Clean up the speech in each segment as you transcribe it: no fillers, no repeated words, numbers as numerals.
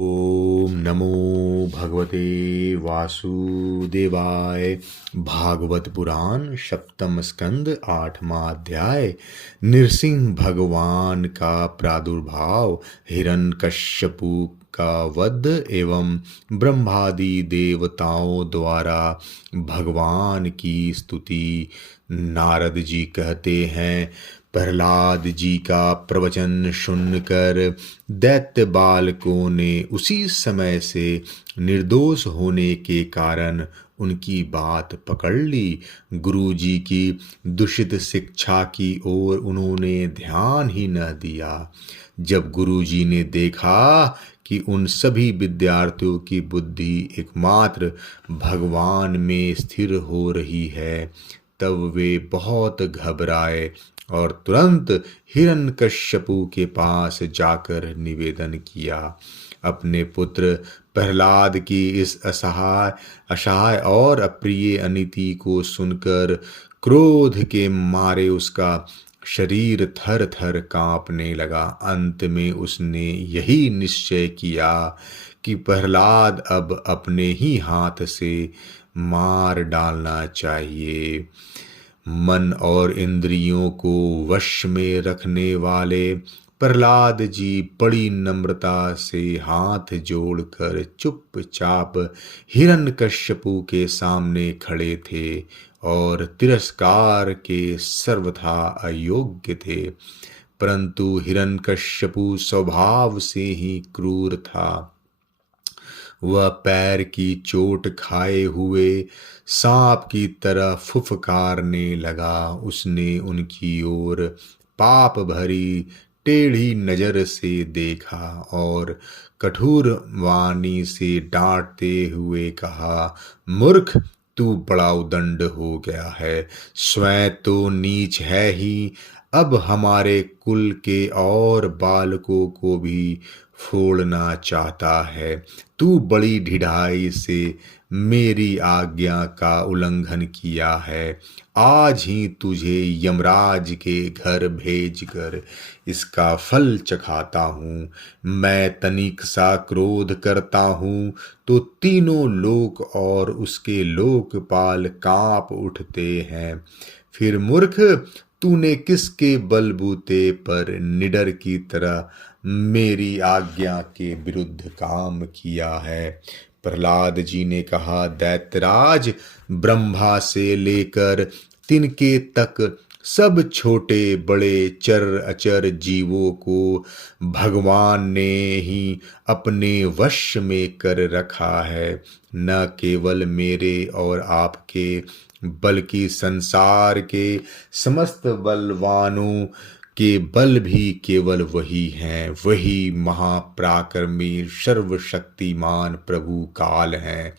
ओम नमो भगवते वासुदेवाय। भागवत पुराण सप्तम स्कंद आठवां अध्याय। नृसिंह भगवान का प्रादुर्भाव, हिरण्यकश्यपु का वध एवं ब्रह्मादि देवताओं द्वारा भगवान की स्तुति। नारद जी कहते हैं, प्रहलाद जी का प्रवचन सुनकर दैत्य बालकों ने उसी समय से निर्दोष होने के कारण उनकी बात पकड़ ली। गुरु जी की दूषित शिक्षा की ओर उन्होंने ध्यान ही न दिया। जब गुरु जी ने देखा कि उन सभी विद्यार्थियों की बुद्धि एकमात्र भगवान में स्थिर हो रही है, तब वे बहुत घबराए और तुरंत हिरण्यकश्यपु के पास जाकर निवेदन किया। अपने पुत्र प्रहलाद की इस असहाय और अप्रिय अनीति को सुनकर क्रोध के मारे उसका शरीर थर थर कांपने लगा। अंत में उसने यही निश्चय किया कि प्रहलाद अब अपने ही हाथ से मार डालना चाहिए। मन और इंद्रियों को वश में रखने वाले प्रहलाद जी बड़ी नम्रता से हाथ जोड़कर चुपचाप हिरण्यकश्यपु के सामने खड़े थे और तिरस्कार के सर्वथा अयोग्य थे। परंतु हिरण्यकश्यपु स्वभाव से ही क्रूर था। वह पैर की चोट खाए हुए सांप की तरह फुफकारने लगा। उसने उनकी ओर पाप भरी टेढ़ी नजर से देखा और कठोर वाणी से डांटते हुए कहा, मूर्ख, तू बड़ा उदंड हो गया है। स्वयं तो नीच है ही, अब हमारे कुल के और बालकों को भी फोड़ना चाहता है। तू बड़ी ढिठाई से मेरी आज्ञा का उल्लंघन किया है। आज ही तुझे यमराज के घर भेजकर इसका फल चखाता हूँ। मैं तनिक सा क्रोध करता हूँ तो तीनों लोक और उसके लोकपाल कांप उठते हैं। फिर मूर्ख, तूने किसके बलबूते पर निडर की तरह मेरी आज्ञा के विरुद्ध काम किया है? प्रहलाद जी ने कहा, दैत्यराज, ब्रह्मा से लेकर तिनके तक सब छोटे बड़े चर अचर जीवों को भगवान ने ही अपने वश में कर रखा है। न केवल मेरे और आपके, बल्कि संसार के समस्त बलवानों के बल भी केवल वही हैं। वही महापराक्रमी सर्वशक्तिमान प्रभु काल हैं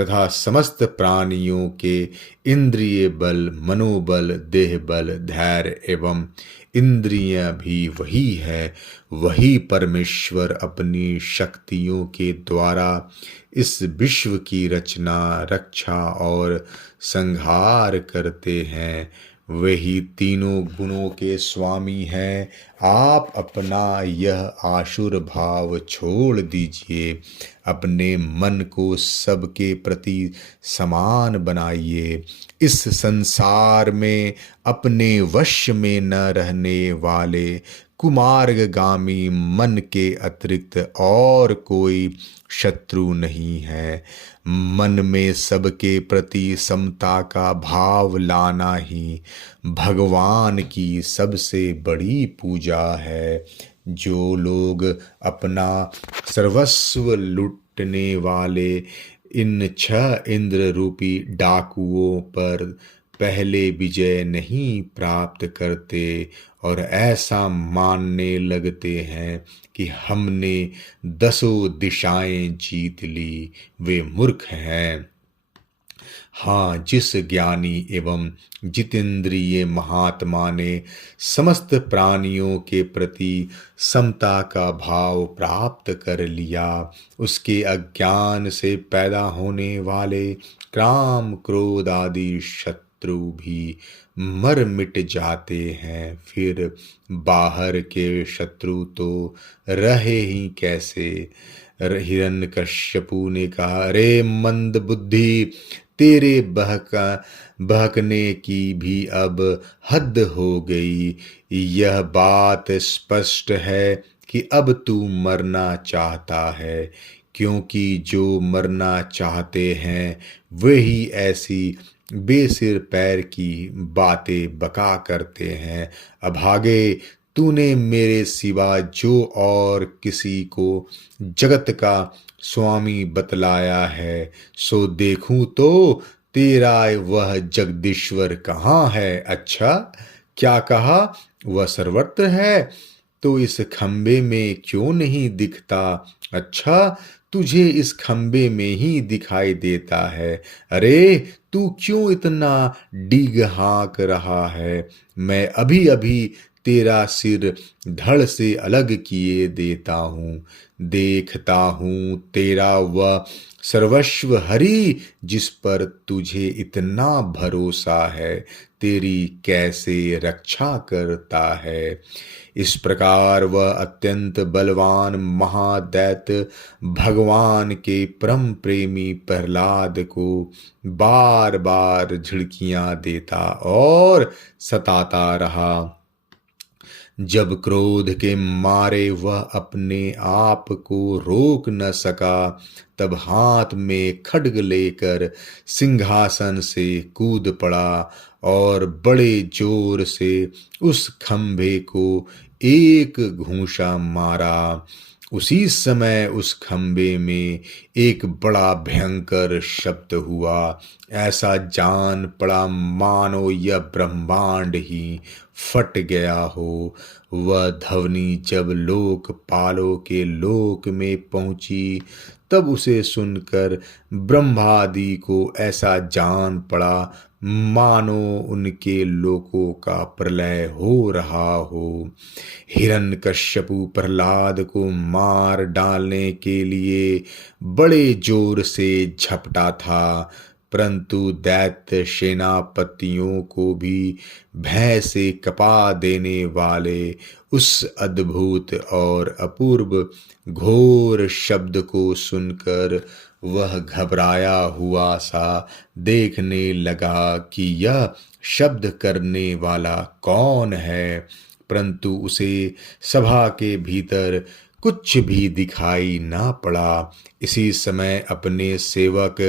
तथा समस्त प्राणियों के इंद्रिय बल, मनोबल, देह बल, धैर्य एवं इंद्रियां भी वही है। वही परमेश्वर अपनी शक्तियों के द्वारा इस विश्व की रचना, रक्षा और संहार करते हैं। वही तीनों गुणों के स्वामी हैं। आप अपना यह आसुर भाव छोड़ दीजिए। अपने मन को सबके प्रति समान बनाइए। इस संसार में अपने वश में न रहने वाले कुमार्गगामी मन के अतिरिक्त और कोई शत्रु नहीं है। मन में सबके प्रति समता का भाव लाना ही भगवान की सबसे बड़ी पूजा है। जो लोग अपना सर्वस्व लूटने वाले इन 6 इंद्र रूपी डाकुओं पर पहले विजय नहीं प्राप्त करते और ऐसा मानने लगते हैं कि हमने 10 दिशाएं जीत ली, वे मूर्ख हैं। हाँ, जिस ज्ञानी एवं जितेंद्रिय महात्मा ने समस्त प्राणियों के प्रति समता का भाव प्राप्त कर लिया, उसके अज्ञान से पैदा होने वाले काम, क्रोध आदि शत्रु भी मर मिट जाते हैं। फिर बाहर के शत्रु तो रहे ही कैसे। हिरण्यकश्यपु ने कहा, अरे मंद बुद्धि, तेरे बहकने की भी अब हद हो गई। यह बात स्पष्ट है कि अब तू मरना चाहता है, क्योंकि जो मरना चाहते हैं वही ऐसी बेसिर पैर की बातें बका करते हैं। अभागे, तूने मेरे सिवा जो और किसी को जगत का स्वामी बतलाया है, सो देखूं तो तेरा वह जगदीश्वर कहाँ है? अच्छा, क्या कहा? वह सर्वत्र है, तो इस खंबे में क्यों नहीं दिखता? अच्छा, तुझे इस खंबे में ही दिखाई देता है। अरे, तू क्यों इतना डीग हाँक रहा है? मैं अभी अभी तेरा सिर धड़ से अलग किए देता हूँ। देखता हूँ तेरा वह सर्वस्व हरि, जिस पर तुझे इतना भरोसा है, तेरी कैसे रक्षा करता है। इस प्रकार वह अत्यंत बलवान महादैत्य भगवान के परम प्रेमी प्रहलाद को बार बार झिड़कियां देता और सताता रहा। जब क्रोध के मारे वह अपने आप को रोक न सका, तब हाथ में खड्ग लेकर सिंहासन से कूद पड़ा और बड़े जोर से उस खंभे को एक घूंसा मारा। उसी समय उस खंभे में एक बड़ा भयंकर शब्द हुआ। ऐसा जान पड़ा मानो यह ब्रह्मांड ही फट गया हो। वह ध्वनि जब लोकपालों के लोक में पहुंची, तब उसे सुनकर ब्रह्मादि को ऐसा जान पड़ा मानो उनके लोकों का प्रलय हो रहा हो। हिरण्यकश्यपु प्रहलाद को मार डालने के लिए बड़े जोर से झपटा था, परंतु दैत्य सेनापतियों को भी भय से कपा देने वाले उस अद्भुत और अपूर्व घोर शब्द को सुनकर वह घबराया हुआ सा देखने लगा कि यह शब्द करने वाला कौन है, परंतु उसे सभा के भीतर कुछ भी दिखाई ना पड़ा। इसी समय अपने सेवक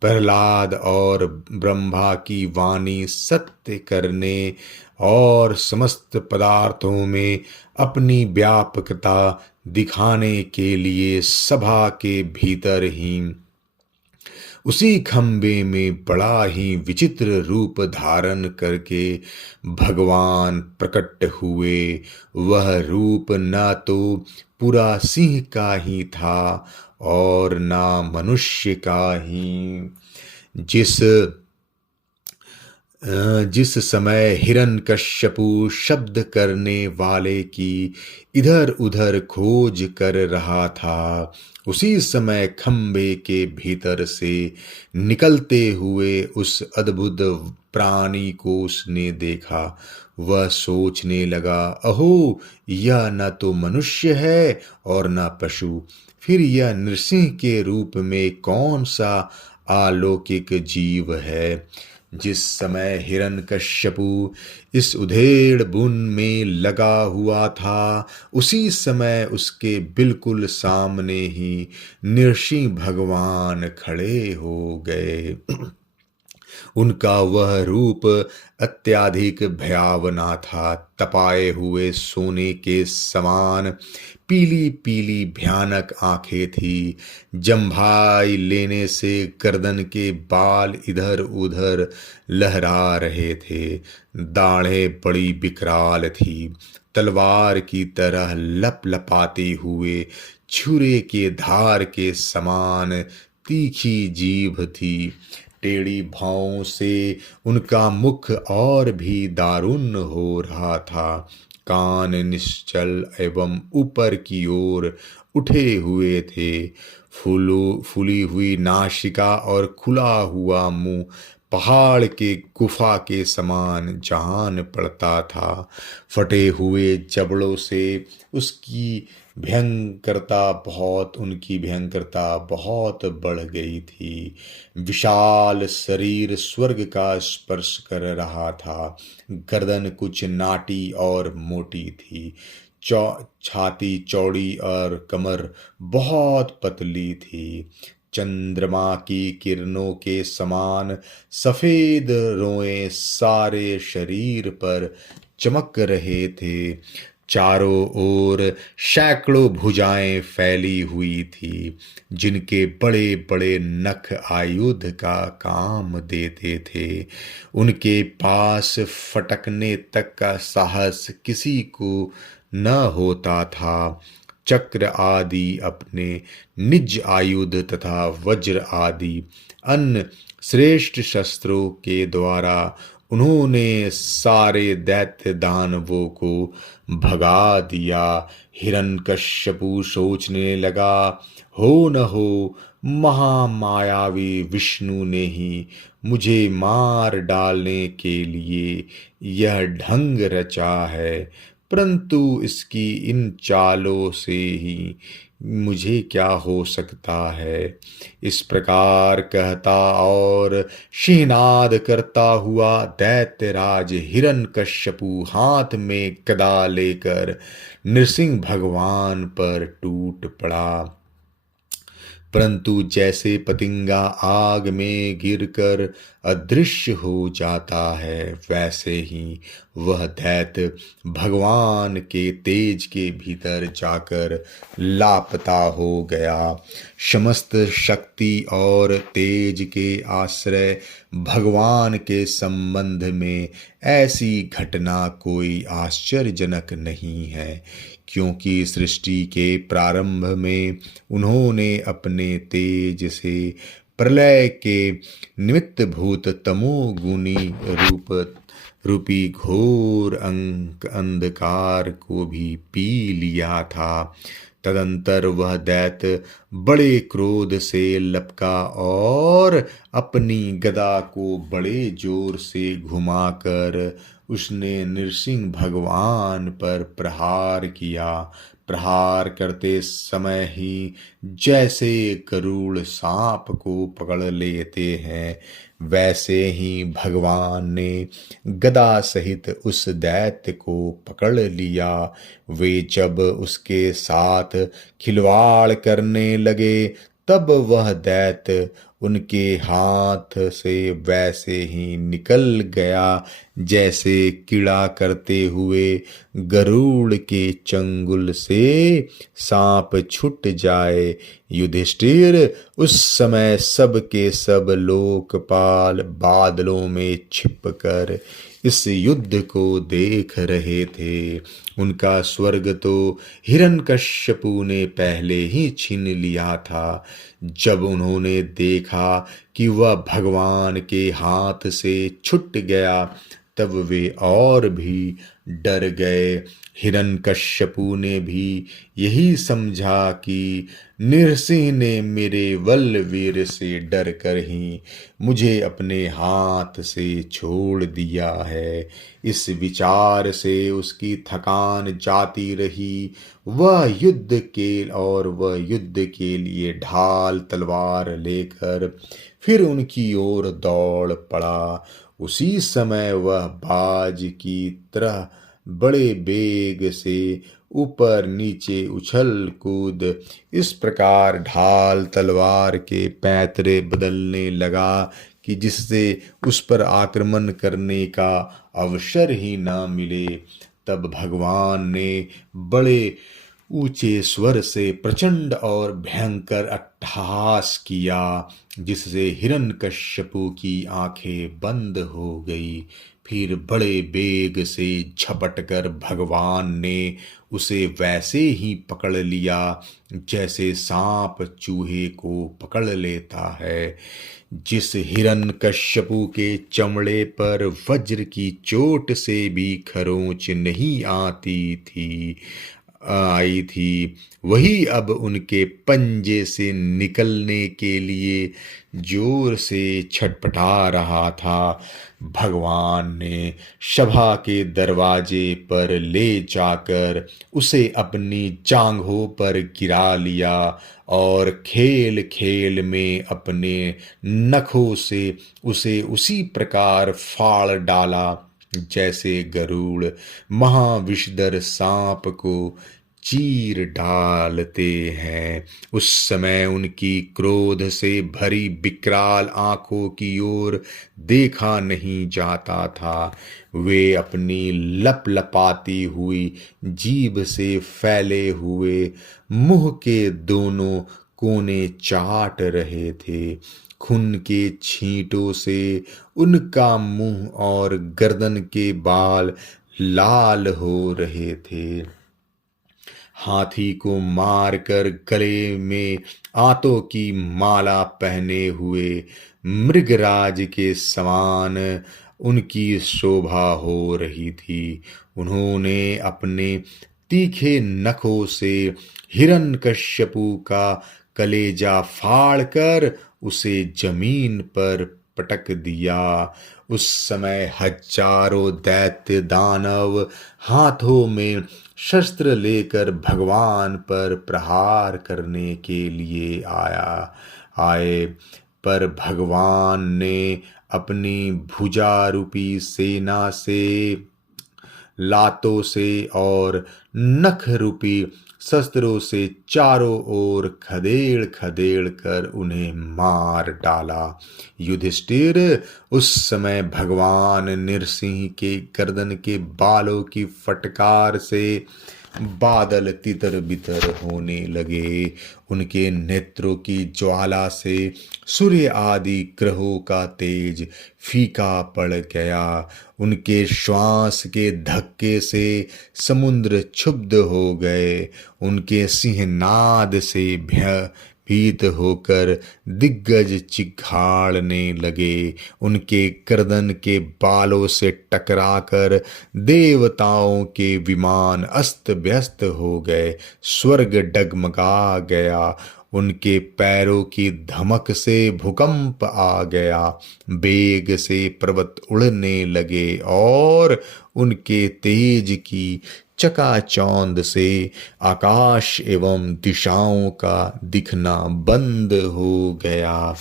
प्रहलाद और ब्रह्मा की वाणी सत्य करने और समस्त पदार्थों में अपनी व्यापकता दिखाने के लिए सभा के भीतर ही उसी खंबे में बड़ा ही विचित्र रूप धारण करके भगवान प्रकट हुए। वह रूप न तो पूरा सिंह का ही था और ना मनुष्य का ही। जिस समय हिरण्यकश्यपु शब्द करने वाले की इधर उधर खोज कर रहा था, उसी समय खंबे के भीतर से निकलते हुए उस अद्भुत प्राणी को उसने देखा। वह सोचने लगा, अहो, यह न तो मनुष्य है और न पशु, फिर यह नृसिंह के रूप में कौन सा अलौकिक जीव है। जिस समय हिरण्यकश्यपु इस उधेड़ बुन में लगा हुआ था, उसी समय उसके बिल्कुल सामने ही नृसिंह भगवान खड़े हो गए। उनका वह रूप अत्याधिक भयावना था। तपाए हुए सोने के समान पीली पीली भयानक आंखें थी। जम्भाई लेने से गर्दन के बाल इधर उधर लहरा रहे थे। दाढ़ें बड़ी विकराल थी, तलवार की तरह लपलपाते हुए छुरे के धार के समान तीखी जीभ थी। टेढ़ी भौं से उनका मुख और भी दारुण हो रहा था। कान निश्चल एवं ऊपर की ओर उठे हुए थे। फूली हुई नासिका और खुला हुआ मुंह पहाड़ के गुफा के समान जान पड़ता था। फटे हुए जबड़ों से उसकी उनकी भयंकरता बहुत बढ़ गई थी। विशाल शरीर स्वर्ग का स्पर्श कर रहा था। गर्दन कुछ नाटी और मोटी थी। चौ छाती चौड़ी और कमर बहुत पतली थी। चंद्रमा की किरणों के समान सफेद रोए सारे शरीर पर चमक रहे थे। चारों ओर सैकड़ों भुजाएं फैली हुई थी, जिनके बड़े बड़े नख आयुध का काम देते थे। उनके पास फटकने तक का साहस किसी को न होता था। चक्र आदि अपने निज आयुध तथा वज्र आदि अन्य श्रेष्ठ शस्त्रों के द्वारा उन्होंने सारे दैत्य दानवों को भगा दिया। हिरण्यकश्यपु सोचने लगा, हो न हो महामायावी विष्णु ने ही मुझे मार डालने के लिए यह ढंग रचा है, परंतु इसकी इन चालों से ही मुझे क्या हो सकता है। इस प्रकार कहता और सिंहनाद करता हुआ दैत्यराज हिरण्यकश्यपु हाथ में गदा लेकर नृसिंह भगवान पर टूट पड़ा। परंतु जैसे पतंगा आग में गिरकर अदृश्य हो जाता है, वैसे ही वह दैत्य भगवान के तेज के भीतर जाकर लापता हो गया। समस्त शक्ति और तेज के आश्रय भगवान के संबंध में ऐसी घटना कोई आश्चर्यजनक नहीं है, क्योंकि सृष्टि के प्रारंभ में उन्होंने अपने तेज से प्रलय के निमित्त भूत तमोगुनी रूपी घोर अंधकार को भी पी लिया था। तदंतर वह दैत्य बड़े क्रोध से लपका और अपनी गदा को बड़े जोर से घुमाकर उसने नृसिंह भगवान पर प्रहार किया। प्रहार करते समय ही जैसे गरुड़ सांप को पकड़ लेते हैं, वैसे ही भगवान ने गदा सहित उस दैत्य को पकड़ लिया। वे जब उसके साथ खिलवाड़ करने लगे, तब वह दैत्य उनके हाथ से वैसे ही निकल गया जैसे कीड़ा करते हुए गरुड़ के चंगुल से सांप छूट जाए। युधिष्ठिर उस समय सब के सब लोकपाल बादलों में छिपकर इस युद्ध को देख रहे थे। उनका स्वर्ग तो हिरण्यकश्यपु ने पहले ही छीन लिया था। जब उन्होंने देखा कि वह भगवान के हाथ से छूट गया, तब वे और भी डर गए। हिरण्यकश्यपु ने भी यही समझा कि नृसिंह ने मेरे बलवीर से डर कर ही मुझे अपने हाथ से छोड़ दिया है। इस विचार से उसकी थकान जाती रही। वह युद्ध के लिए ढाल तलवार लेकर फिर उनकी ओर दौड़ पड़ा। उसी समय वह बाज की तरह बड़े बेग से ऊपर नीचे उछल कूद इस प्रकार ढाल तलवार के पैतरे बदलने लगा कि जिससे उस पर आक्रमण करने का अवसर ही ना मिले। तब भगवान ने बड़े ऊंचे स्वर से प्रचंड और भयंकर अट्टहास किया, जिससे हिरण्यकश्यपु की आंखें बंद हो गई। फिर बड़े बेग से झपटकर भगवान ने उसे वैसे ही पकड़ लिया जैसे सांप चूहे को पकड़ लेता है। जिस हिरण्यकश्यपु के चमड़े पर वज्र की चोट से भी खरोंच नहीं आती थी, आई थी, वही अब उनके पंजे से निकलने के लिए जोर से छटपटा रहा था। भगवान ने सभा के दरवाजे पर ले जाकर उसे अपनी जांघों पर गिरा लिया और खेल खेल में अपने नखों से उसे उसी प्रकार फाड़ डाला जैसे गरुड़ महाविषधर सांप को चीर डालते हैं। उस समय उनकी क्रोध से भरी विकराल आंखों की ओर देखा नहीं जाता था। वे अपनी लपलपाती हुई जीभ से फैले हुए मुंह के दोनों कोने चाट रहे थे। खून के छींटों से उनका मुंह और गर्दन के बाल लाल हो रहे थे। हाथी को मारकर गले में आंतों की माला पहने हुए मृगराज के समान उनकी शोभा हो रही थी। उन्होंने अपने तीखे नखों से हिरण्यकश्यपु का कलेजा फाड़कर उसे जमीन पर पटक दिया। उस समय हजारों दैत्य दानव हाथों में शस्त्र लेकर भगवान पर प्रहार करने के लिए आए, पर भगवान ने अपनी भुजा रूपी सेना से, लातों से और नख रूपी शस्त्रों से चारों ओर खदेड़ खदेड़ कर उन्हें मार डाला। युधिष्ठिर उस समय भगवान नृसिंह के गर्दन के बालों की फटकार से बादल तितर बितर होने लगे। उनके नेत्रों की ज्वाला से सूर्य आदि ग्रहों का तेज फीका पड़ गया। उनके श्वास के धक्के से समुद्र क्षुब्ध हो गए। उनके सिंहनाद से भीत होकर दिग्गज चिघाड़ने लगे। उनके गर्दन के बालों से टकराकर देवताओं के विमान अस्त व्यस्त हो गए। स्वर्ग डगमगा गया। उनके पैरों की धमक से भूकंप आ गया। वेग से पर्वत उड़ने लगे और उनके तेज की चकाचौंध से आकाश एवं दिशाओं का दिखना बंद हो गया।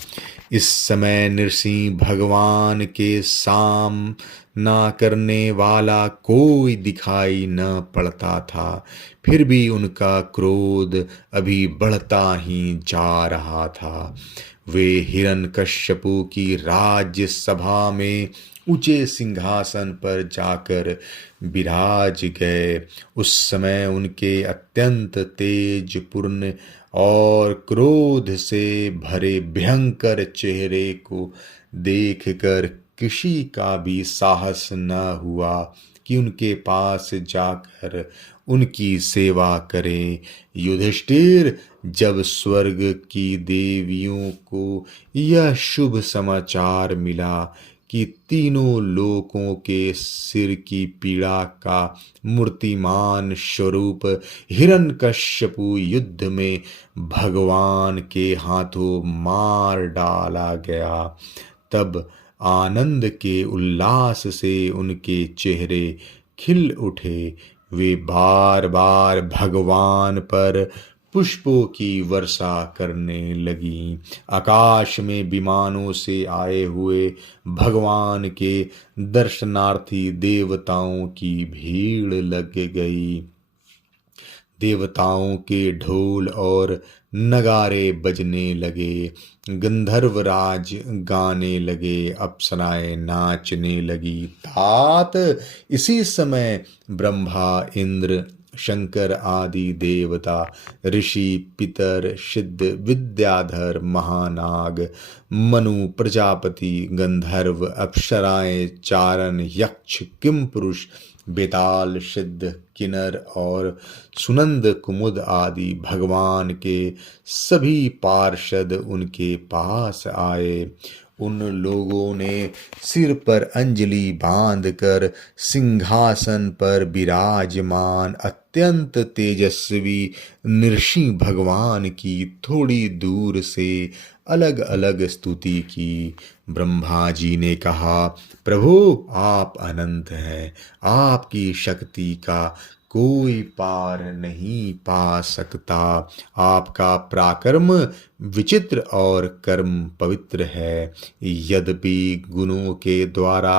इस समय नृसिंह भगवान के सामना करने वाला कोई दिखाई न पड़ता था। फिर भी उनका क्रोध अभी बढ़ता ही जा रहा था। वे हिरण्यकश्यपु की राज्य सभा में ऊंचे सिंहासन पर जाकर विराज गए। उस समय उनके अत्यंत तेजपूर्ण और क्रोध से भरे भयंकर चेहरे को देखकर किसी का भी साहस न हुआ कि उनके पास जाकर उनकी सेवा करें। युधिष्ठिर, जब स्वर्ग की देवियों को यह शुभ समाचार मिला कि तीनों लोकों के सिर की पीड़ा का मूर्तिमान स्वरूप हिरण्यकश्यपु युद्ध में भगवान के हाथों मार डाला गया, तब आनंद के उल्लास से उनके चेहरे खिल उठे। वे बार बार भगवान पर पुष्पों की वर्षा करने लगी। आकाश में विमानों से आए हुए भगवान के दर्शनार्थी देवताओं की भीड़ लग गई। देवताओं के ढोल और नगारे बजने लगे। गंधर्वराज गाने लगे। अप्सराएं नाचने लगी। तात इसी समय ब्रह्मा, इंद्र, शंकर आदि देवता, ऋषि, पितर, सिद्ध, विद्याधर, महानाग, मनु, प्रजापति, गंधर्व, अप्सराएं, चारण, यक्ष, किमपुरुष, बेताल, सिद्ध, किन्नर और सुनंद कुमुद आदि भगवान के सभी पार्षद उनके पास आए। उन लोगों ने सिर पर अंजलि बांधकर सिंहासन पर विराजमान अत्यंत तेजस्वी नृसिंह भगवान की थोड़ी दूर से अलग अलग स्तुति की। ब्रह्मा जी ने कहा, प्रभु आप अनंत हैं, आपकी शक्ति का कोई पार नहीं पा सकता। आपका पराक्रम विचित्र और कर्म पवित्र है। यद्यपि गुणों के द्वारा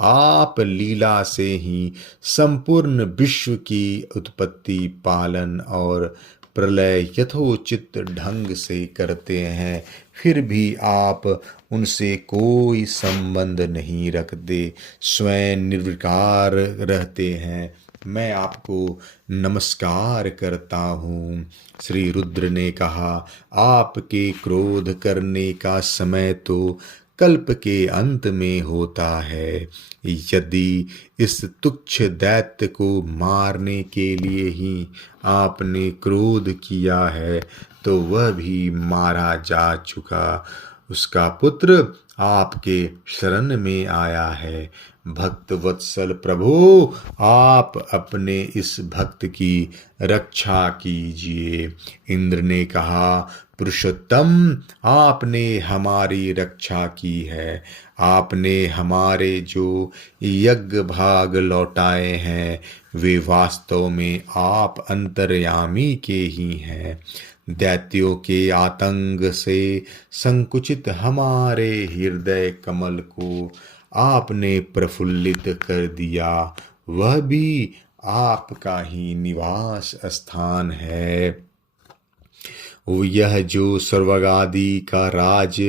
आप लीला से ही संपूर्ण विश्व की उत्पत्ति, पालन और प्रलय यथोचित ढंग से करते हैं, फिर भी आप उनसे कोई संबंध नहीं रखते, स्वयं निर्विकार रहते हैं। मैं आपको नमस्कार करता हूँ। श्री रुद्र ने कहा, आपके क्रोध करने का समय तो कल्प के अंत में होता है। यदि इस तुच्छ दैत्य को मारने के लिए ही आपने क्रोध किया है तो वह भी मारा जा चुका। उसका पुत्र आपके शरण में आया है। भक्त वत्सल प्रभु, आप अपने इस भक्त की रक्षा कीजिए। इंद्र ने कहा, पुरुषोत्तम, आपने हमारी रक्षा की है। आपने हमारे जो यज्ञ भाग लौटाए हैं वे वास्तव में आप अंतर्यामी के ही हैं। दैत्यों के आतंक से संकुचित हमारे हृदय कमल को आपने प्रफुल्लित कर दिया। वह भी आपका ही निवास स्थान है। यह जो स्वर्गादि का राज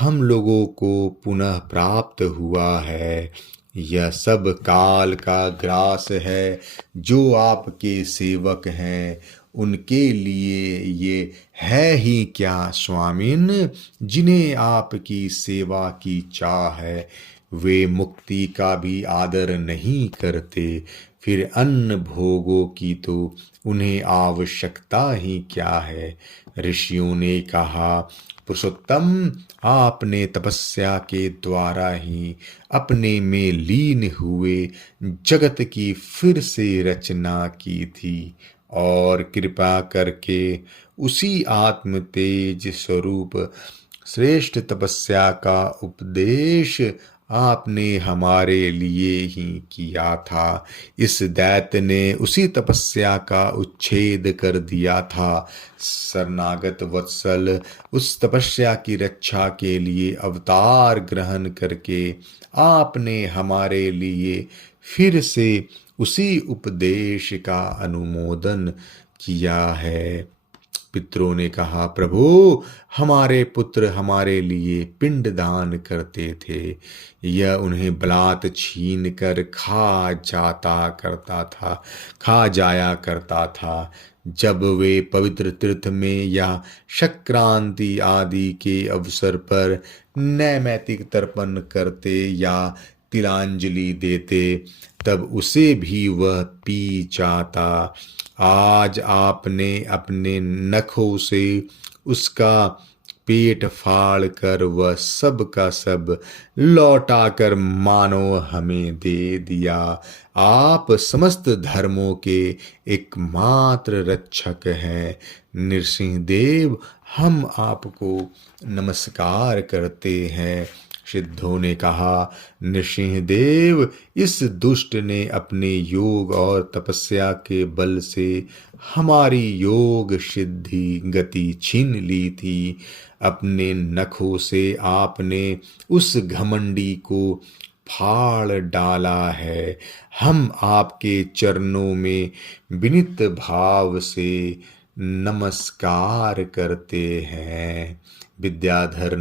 हम लोगों को पुनः प्राप्त हुआ है, यह सब काल का ग्रास है। जो आपके सेवक हैं उनके लिए ये है ही क्या स्वामिन। जिन्हें आपकी सेवा की चाह है वे मुक्ति का भी आदर नहीं करते, फिर अन्य भोगों की तो उन्हें आवश्यकता ही क्या है। ऋषियों ने कहा, पुरुषोत्तम, आपने तपस्या के द्वारा ही अपने में लीन हुए जगत की फिर से रचना की थी और कृपा करके उसी आत्म तेज स्वरूप श्रेष्ठ तपस्या का उपदेश आपने हमारे लिए ही किया था। इस दैत्य ने उसी तपस्या का उच्छेद कर दिया था। शरणागत वत्सल, उस तपस्या की रक्षा के लिए अवतार ग्रहण करके आपने हमारे लिए फिर से उसी उपदेश का अनुमोदन किया है। पितरों ने कहा, प्रभु, हमारे पुत्र हमारे लिए पिंड दान करते थे। यह उन्हें बलात् छीन कर खा जाया करता था। जब वे पवित्र तीर्थ में या संक्रांति आदि के अवसर पर नैमित्तिक तर्पण करते या तिलांजलि देते तब उसे भी वह पी जाता। आज आपने अपने नखों से उसका पेट फाड़ कर वह सब का सब लौटा कर मानो हमें दे दिया। आप समस्त धर्मों के एकमात्र रक्षक हैं। नृसिंह देव, हम आपको नमस्कार करते हैं। सिद्धों ने कहा, नृसिंह देव, इस दुष्ट ने अपने योग और तपस्या के बल से हमारी योग सिद्धि गति छीन ली थी। अपने नखों से आपने उस घमंडी को फाड़ डाला है। हम आपके चरणों में विनीत भाव से नमस्कार करते हैं। विद्याधरों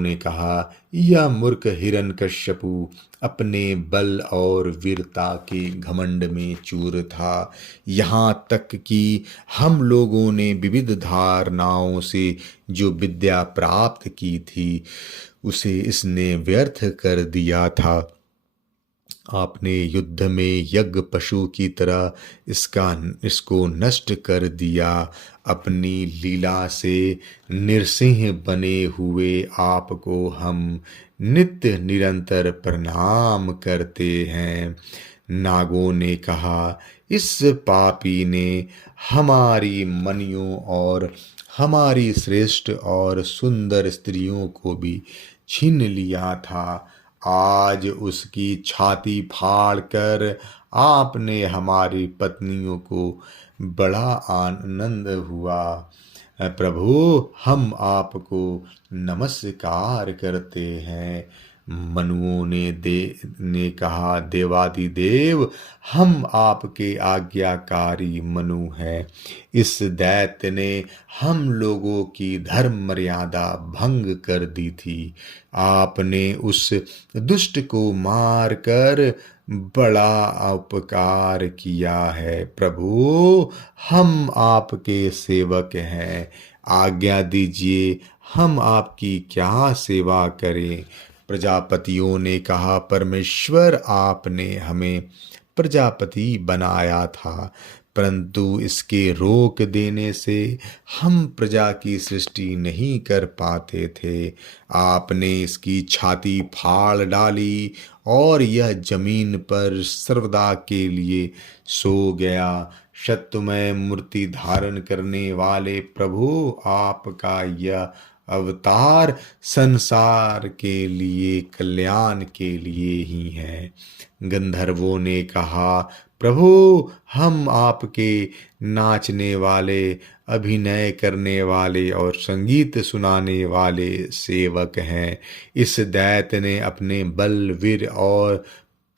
ने कहा, यह मूर्ख हिरण्यकश्यपु अपने बल और वीरता के घमंड में चूर था। यहाँ तक कि हम लोगों ने विविध धारणाओं से जो विद्या प्राप्त की थी उसे इसने व्यर्थ कर दिया था। आपने युद्ध में यज्ञ पशु की तरह इसको नष्ट कर दिया। अपनी लीला से निरसिंह बने हुए आपको हम नित्य निरंतर प्रणाम करते हैं। नागों ने कहा, इस पापी ने हमारी मनियों और हमारी श्रेष्ठ और सुंदर स्त्रियों को भी छीन लिया था। आज उसकी छाती फाड़ कर आपने हमारी पत्नियों को बड़ा आनंद हुआ। प्रभु, हम आपको नमस्कार करते हैं। मनुओं ने कहा, देवादिदेव, हम आपके आज्ञाकारी मनु हैं। इस दैत्य ने हम लोगों की धर्म मर्यादा भंग कर दी थी। आपने उस दुष्ट को मार कर बड़ा उपकार किया है। प्रभु, हम आपके सेवक हैं, आज्ञा दीजिए हम आपकी क्या सेवा करें। प्रजापतियों ने कहा, परमेश्वर, आपने हमें प्रजापति बनाया था, परंतु इसके रोक देने से हम प्रजा की सृष्टि नहीं कर पाते थे। आपने इसकी छाती फाड़ डाली और यह जमीन पर सर्वदा के लिए सो गया। शत्रुमय मूर्ति धारण करने वाले प्रभु, आपका यह अवतार संसार के लिए कल्याण के लिए ही है। गंधर्वों ने कहा, प्रभु, हम आपके नाचने वाले, अभिनय करने वाले और संगीत सुनाने वाले सेवक हैं। इस दैत्य ने अपने बल, वीर और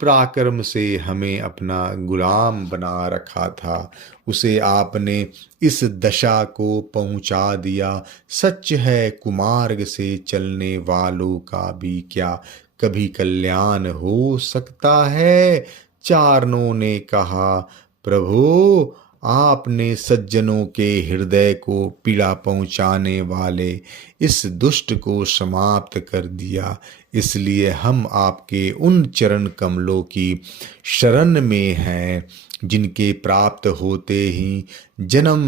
पराक्रम से हमें अपना गुलाम बना रखा था। उसे आपने इस दशा को पहुंचा दिया। सच है, कुमार्ग से चलने वालों का भी क्या कभी कल्याण हो सकता है। चारणों ने कहा, प्रभु, आपने सज्जनों के हृदय को पीड़ा पहुंचाने वाले इस दुष्ट को समाप्त कर दिया। इसलिए हम आपके उन चरण कमलों की शरण में हैं, जिनके प्राप्त होते ही जन्म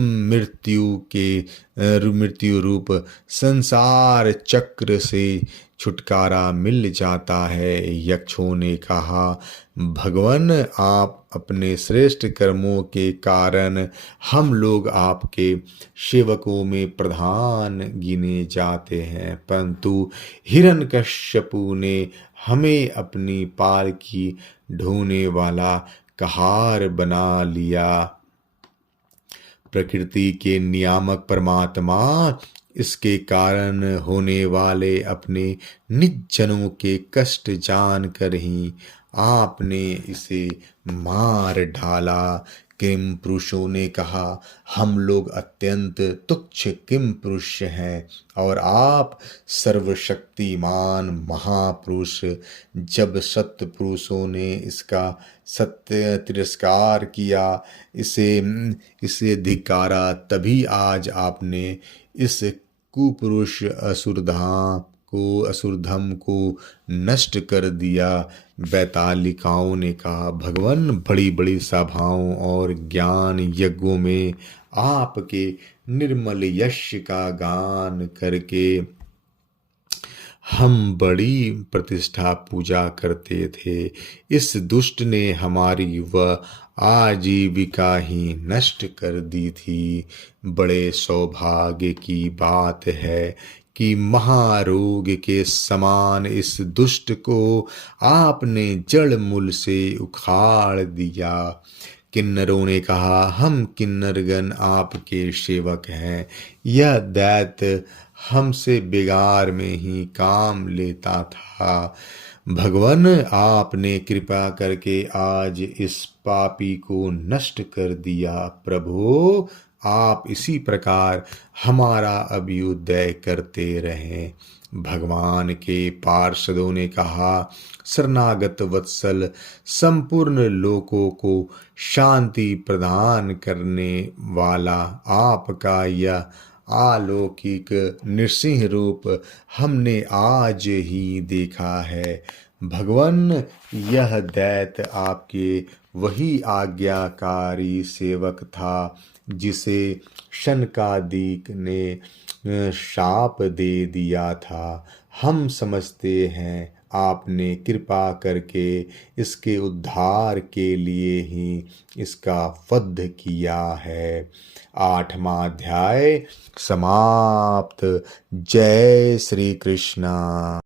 मृत्यु रूप संसार चक्र से छुटकारा मिल जाता है। यक्षों ने कहा, भगवान, आप अपने श्रेष्ठ कर्मों के कारण हम लोग आपके सेवकों में प्रधान गिने जाते हैं, परंतु हिरण्यकश्यपु ने हमें अपनी पालकी ढोने वाला कहार बना लिया। प्रकृति के नियामक परमात्मा, इसके कारण होने वाले अपने निज जनों के कष्ट जानकर ही आपने इसे मार डाला। किम पुरुषों ने कहा, हम लोग अत्यंत तुच्छ किम पुरुष हैं और आप सर्वशक्तिमान महापुरुष। जब सत्पुरुषों ने इसका सत्य तिरस्कार किया, इसे धिक्कारा, तभी आज आपने इस कुपुरुष असुरधम को नष्ट कर दिया। वैतालिकाओं ने कहा, भगवान, बड़ी बड़ी सभाओं और ज्ञान यज्ञों में आपके निर्मल यश का गान करके हम बड़ी प्रतिष्ठा पूजा करते थे। इस दुष्ट ने हमारी वह आजीविका ही नष्ट कर दी थी। बड़े सौभाग्य की बात है कि महारोग के समान इस दुष्ट को आपने जड़ मूल से उखाड़ दिया। किन्नरों ने कहा, हम किन्नरगण आपके सेवक हैं। यह दैत्य हमसे बिगाड़ में ही काम लेता था। भगवान, आपने कृपा करके आज इस पापी को नष्ट कर दिया। प्रभु, आप इसी प्रकार हमारा अभ्युदय करते रहें। भगवान के पार्षदों ने कहा, शरणागत वत्सल, संपूर्ण लोकों को शांति प्रदान करने वाला आपका यह अलौकिक नृसिंह रूप हमने आज ही देखा है। भगवान, यह दैत्य आपके वही आज्ञाकारी सेवक था जिसे शनकादिक ने शाप दे दिया था। हम समझते हैं आपने कृपा करके इसके उद्धार के लिए ही इसका वध किया है। 8वां अध्याय समाप्त। जय श्री कृष्णा।